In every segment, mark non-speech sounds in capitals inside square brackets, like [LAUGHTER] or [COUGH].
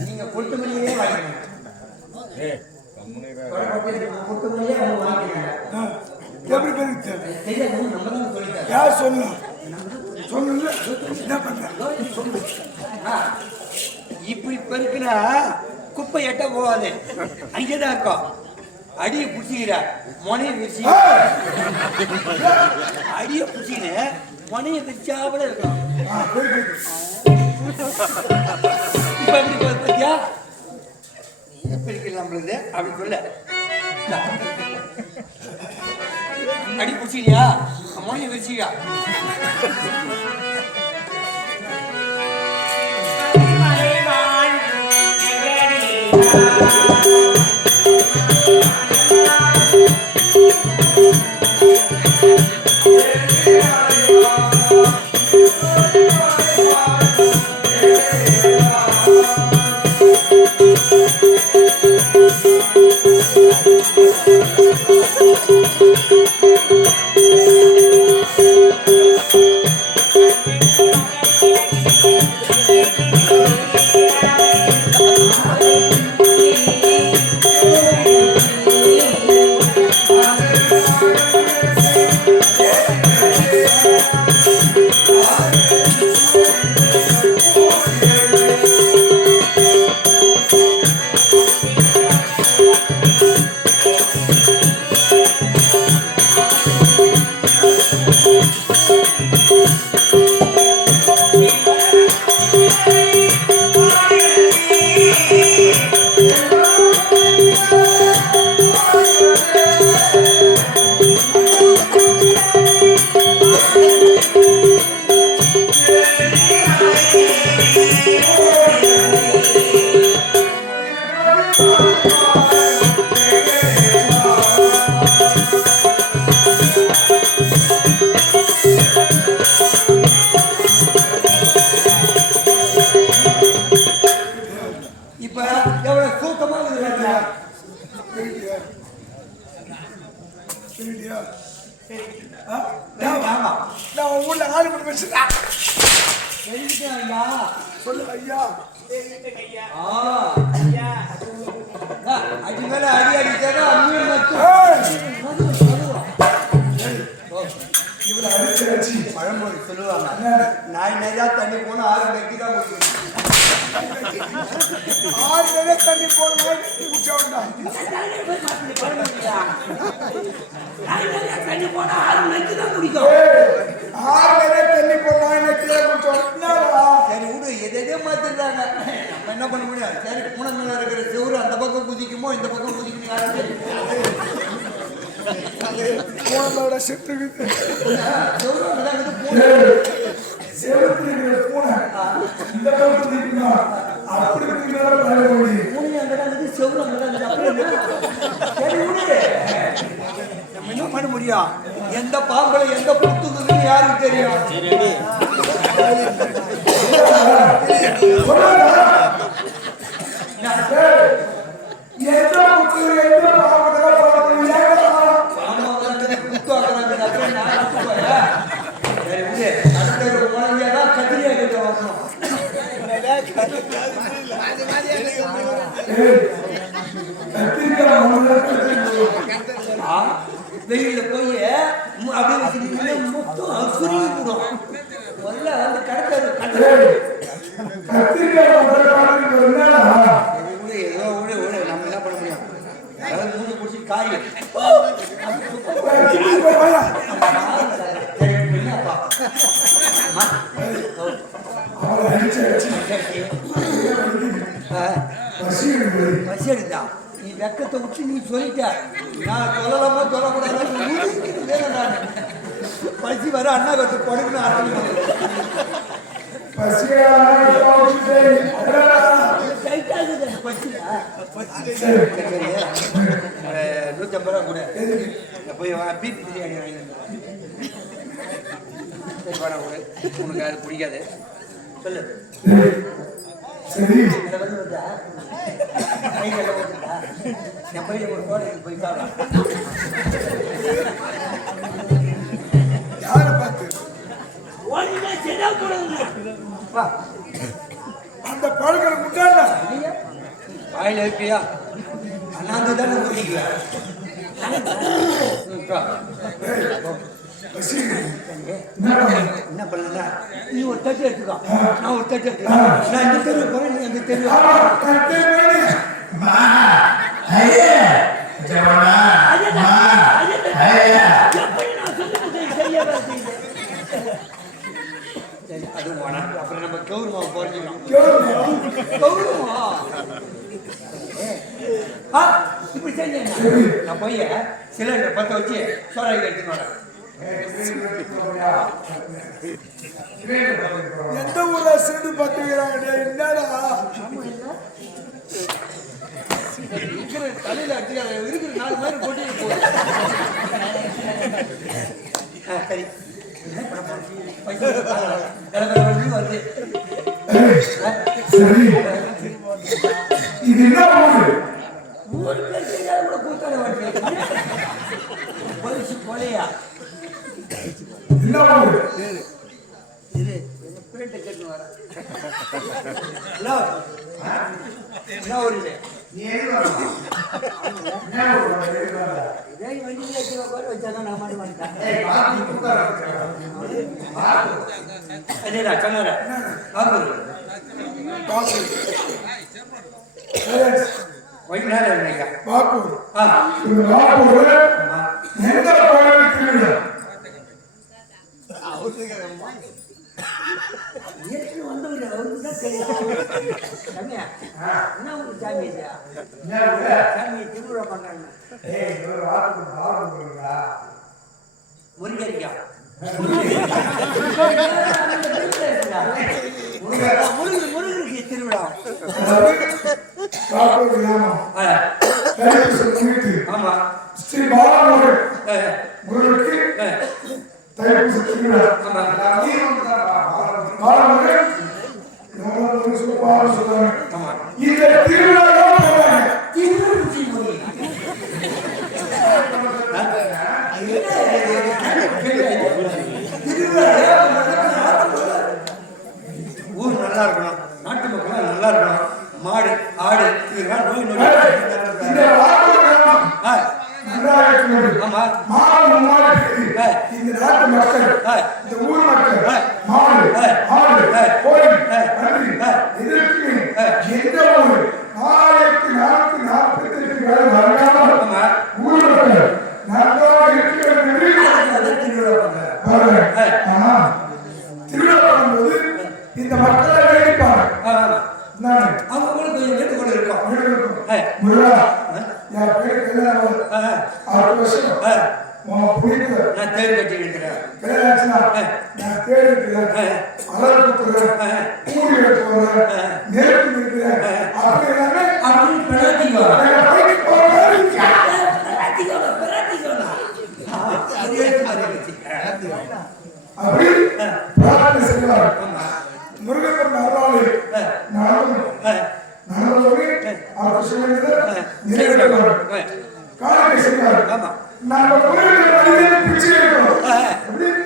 நீங்க கொட்டு மணியே எப்படி பெருக்கு யார் சொல்லு சொல்லல என்ன பண்ற இப்படி பெருக்குனா குப்பை எட்ட போகாது அங்கேதான் இருக்கும் அடியை புடிச்சிக்கிற. முனையை விரிச்சு அடியை புடிச்சிக்கின்னு முனையை போய் போய். இப்ப எப்படி போகுது பாத்தியா? எப்படி நம்மளுது அப்படி சொல்ல. அடி புடிச்சிக்கிறியா முனையை விரிச்சிக்கா இப்ப thank உண்டா ஏய், ஆறு நிறைய தண்ணி போன நாய் நெத்தியா குடிச்சா என்னடா சரி விடு எதை மாத்திருந்தாங்க நம்ம என்ன பண்ண முடியும்? சரி பூனை மேல இருக்கிற செவுரு அந்த பக்கம் குதிக்குமோ இந்த பக்கம் குதிக்கணும் யாரும் தெரியும் பூனோட செத்து இருக்குது. செவுரு அங்கதான் இருக்குது, பூனை. செவத்துல இருக்கிற பூனை. இந்த பக்கம் நிற்குமா அப்படி இருக்கிற பழமொழி பூனை அங்கதான் இருக்குது, செவுரு அங்கதான் இருக்குது. அப்புறம் என்ன? சரி விடு. நம்ம என்ன எந்த பாம்புல எந்த புத்துக்குதுன்னு யாருக்கு தெரியும்? எந்த புத்து எந்த பாவத்துல பழமொழி ஏகா ஆமா, வந்து புத்து ஆக்குறாங்க. அப்புறம் நான் புத்து போயா? சரி விடு. அடுத்த ஒரு குழந்தையாதான் கத்திரியா கிட்ட வரணும் கத்திரிக்காய் மண்ணு ஆ, வெளியில போய் மு- அப்படியே வச்சுக்கிட்டீங்கன்னா மொத்தம் சுருங்கி போடும் முதல்ல வந்து கடத்தாரு கடத்தாரு கத்திரிக்காய் ஏதோ நம்ம என்ன பண்ண முடியும் அதாவது மூணு பிடிச்சி காய் பசி எடுத்தா நீ வெக்கத்தை விட்டு நீ சொல்லிட்ட நான் சொல்லலாமா சொல்லக்கூடாது பசி வர அண்ணா கத்து கொடுக்கணும் ஆரம்பிக்கணும். நூற்றம்பது ரூபா கூட போய் வா பிரியாணி வாங்கி கூட உனக்கு அது பிடிக்காது சொல்லு போய் இந்த அந்த பழக்கிற முட்டாள் வாயில இருக்கியா? அண்ணாந்து தானே ஊதிக்குவேன் என்ன பண்ணல? நீ ஒரு தட்டு எடுத்துக்கோ. நான் ஒரு தட்டு எடுத்துக்கோ. நான் இந்த தெருவு போறேன் நீ அந்த தெருவு கொடுத்தேன் சரியா வேலை செய்யுது சரி அது உனக்கு அப்புறம் நம்ம கௌரவம் போறோம் கௌரவம்? ஆ இப்படி செஞ்சேன் நான் போய் சிலிண்டர் பத்த வச்சு சோறாக்கி வரேன். எந்த ஊர்ல சிறு பத்துக்கிறாங்க என்னடா? இருக்கிற தலையில இருக்கிற நாலு பேர் போட்டு போகுது ஆ, சரி. சரி இது என்ன ஊரு ஊர் பேர் தெரியாத கூட கூத்தாட வருது போலீஸ் கொலையா என்ன ஊரு இது? என்ன இதே நான் மாட்ட மாட்டேன் அதேடா பாப்பூர் ஒயிட் நேரம் இல்லைங்க ஆ இந்த எந்த திருவிழா [LAUGHS] ஏற்கனவே வந்தவர் அவருக்கு தான் தெரியும் சாமியா என்ன ஒரு சாமி ஐயா சாமி திருவிழா பண்றாங்க முருகரிக்கா முருகர் கிராமம் வீட்டு ஆமா. ஸ்ரீ முருகனுக்கு ஆ, தைப்பூச திருவிழா ஆமா பாலமுருகன். எவ்வளவு சொல்ல பாலம் சொல்றாங்க ஆமா. இந்த திருவிழா தான் போறாங்க திருவிழி முருகன் ஊர் நல்லா இருக்கணும் நாட்டு மக்கள் நல்லா இருக்கணும் மாடு ஆடு இதெல்லாம் நோய் நோய் இந்த பாப்பூர் கிராமம் ஆ, நன்றாக இருக்கிறது ஆமா மாடு முன்னாடி இருக்குது. ஆ. இந்த நாட்டு மக்கள் ஆ. இந்த ஊர் மக்கள். மாடு. ஆடு. கோழி. நன்றி. இதற்கு. எந்த நாளைக்கு நாற்பத்தி நாற்பத்தி எட்டு வராமல் ஆமா. ஊர் மக்கள். நன்றாக இருக்கிறது. திருவிழா திருவிழா பண்ணும்போது இந்த மக்களை வேடிப்பாங்க அவங்க கூட கொஞ்சம் கூட இருக்கோம். முருகா என் பேர் வருஷம். உன் பிடிக்கல நான் தேர் கட்டி இருக்கிறேன். நான் தேடி இருக்கிறேன். அலர் குத்துறேன். கூடி எடுத்துறேன் நெருப்பு நிற்கிறேன். அப்படி எல்லாமே அப்படின்னு பிரார்த்திக்கோ எங்க பைக்கு போகிறேன் பிரார்த்திக்கோங்க பிரார்த்திக்கோங்க அதே மாதிரி அப்படி பிரார்த்தனை செய்வார். முருகன் அருளாளி நடந்து நடந்தவரை அவர் சொல்லுகிறது நிறைவேற்றுவார். காரணத்தை செய்வார். ஆமா.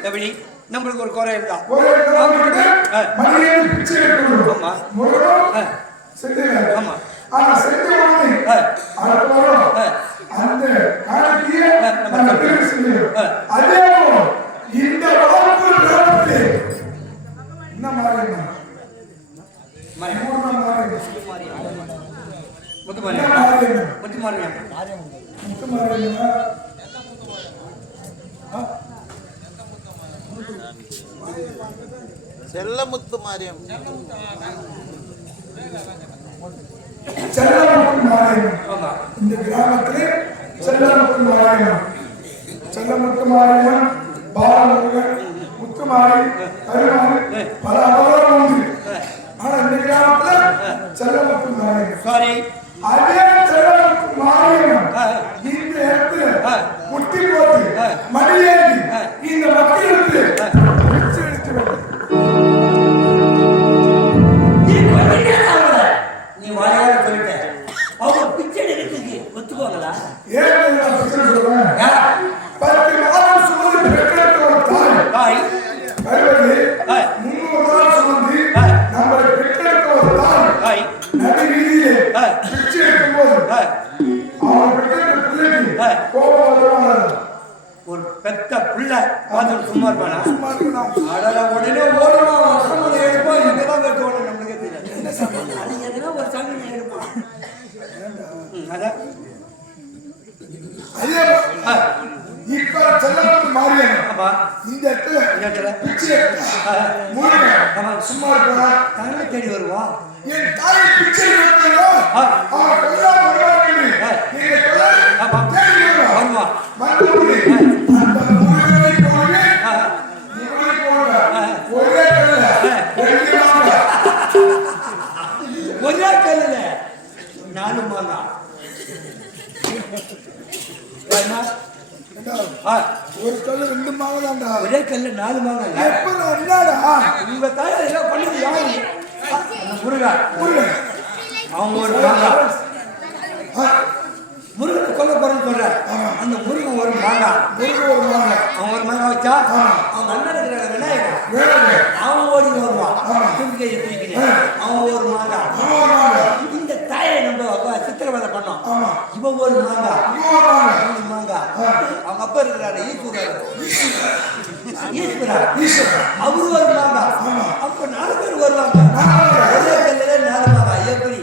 எப்படி நம்மளுக்கு ஒரு குறை இருந்தா ஆமா. ஆமா. ஆனா செஞ்ச உடனே ஆ. அதுக்கப்புறம் ஆ. அந்த காலத்திய நம்ம நம்ம திரும்பி செஞ்சோம் ஆ. அதே போல் இந்த வளர்ப்பு கிராமத்தில் என்ன மாதிரி மாறி மூணு மாதிரி முத்து என்ன மாறி மாதிரி முத்து மாறி முத்து மாதிரி செல்லமுத்து மாரியம் செல்லமுத்து மாரியம்மன் ஆமா இந்த கிராமத்திலே செல்லமுத்து மாரியம்மன் செல்லமுத்து மாரியம்மன் பாலமுருகன் முத்துமாரி கருமாரி பல அவதாரம் உண்டு ஆனா இந்த கிராமத்துல செல்லமுத்து மாரியம்மன் சாரி அதே செல்லமுத்து மாரியம்மன் ஆ. இந்த இடத்துல. முட்டி போட்டு. மடியேறி. இந்த மக்களுக்கு ஏன் நான் பிரச்சனை சொல்றேன் பத்து மாதம் சுமந்து பெற்றெடுத்த ஒரு நாள் சுமந்து நம்மளை பெற்றெடுத்த ஒரு தாய் தாய் நடு வீதியிலே பிச்சை எடுக்கும்போது அவன் ஒரு பெத்த பிள்ளை பார்த்துட்டு சும்மா இருப்பானா? சும்மா உடனே ஓடணும் அசம்பது எடுப்போம் எங்கதான் வைக்கணும் நம்மளுக்கே தெரியாது. ஆமா. இந்த இடத்துல இடத்துல. பிச்சை முருகன் சும்மா இருப்பானா தன்னை தேடி வருவான். என் தாயை பிச்சை எடுத்தீங்களோ? ஆ. தான்டா ஒரே கல்லு நாலு மாங்கா எப்ப என்னடா? உங்க தாயார் எல்லாம் பண்ணது யாரு? முருகா. முருகன் அவங்க ஒரு மாங்கா. முருகனை கொல்ல போறேன்னு சொல்ற அந்த முருகன் ஒரு மாங்கா. முருகன் ஒரு மாங்க. அவன் ஒரு மாங்கா வச்சா அவங்க அண்ணன் இருக்கிற விநாயகன் வேற அவன் ஓடி வருவான். அவன் ஒரு மாங்கா. வேலை பண்ணோம். இவன் ஒரு மாங்கா. அவங்க அப்பா இருக்கிறாரு ஈஸ்வரர். ஈஸ்வரர். அவரு ஒரு மாங்கா. அப்ப நாலு பேர் வருவாங்க ஒரே கல்லில நாலு மாங்கா. எப்படி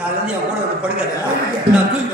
நாலு கூட படுக்க நான் தூக்கி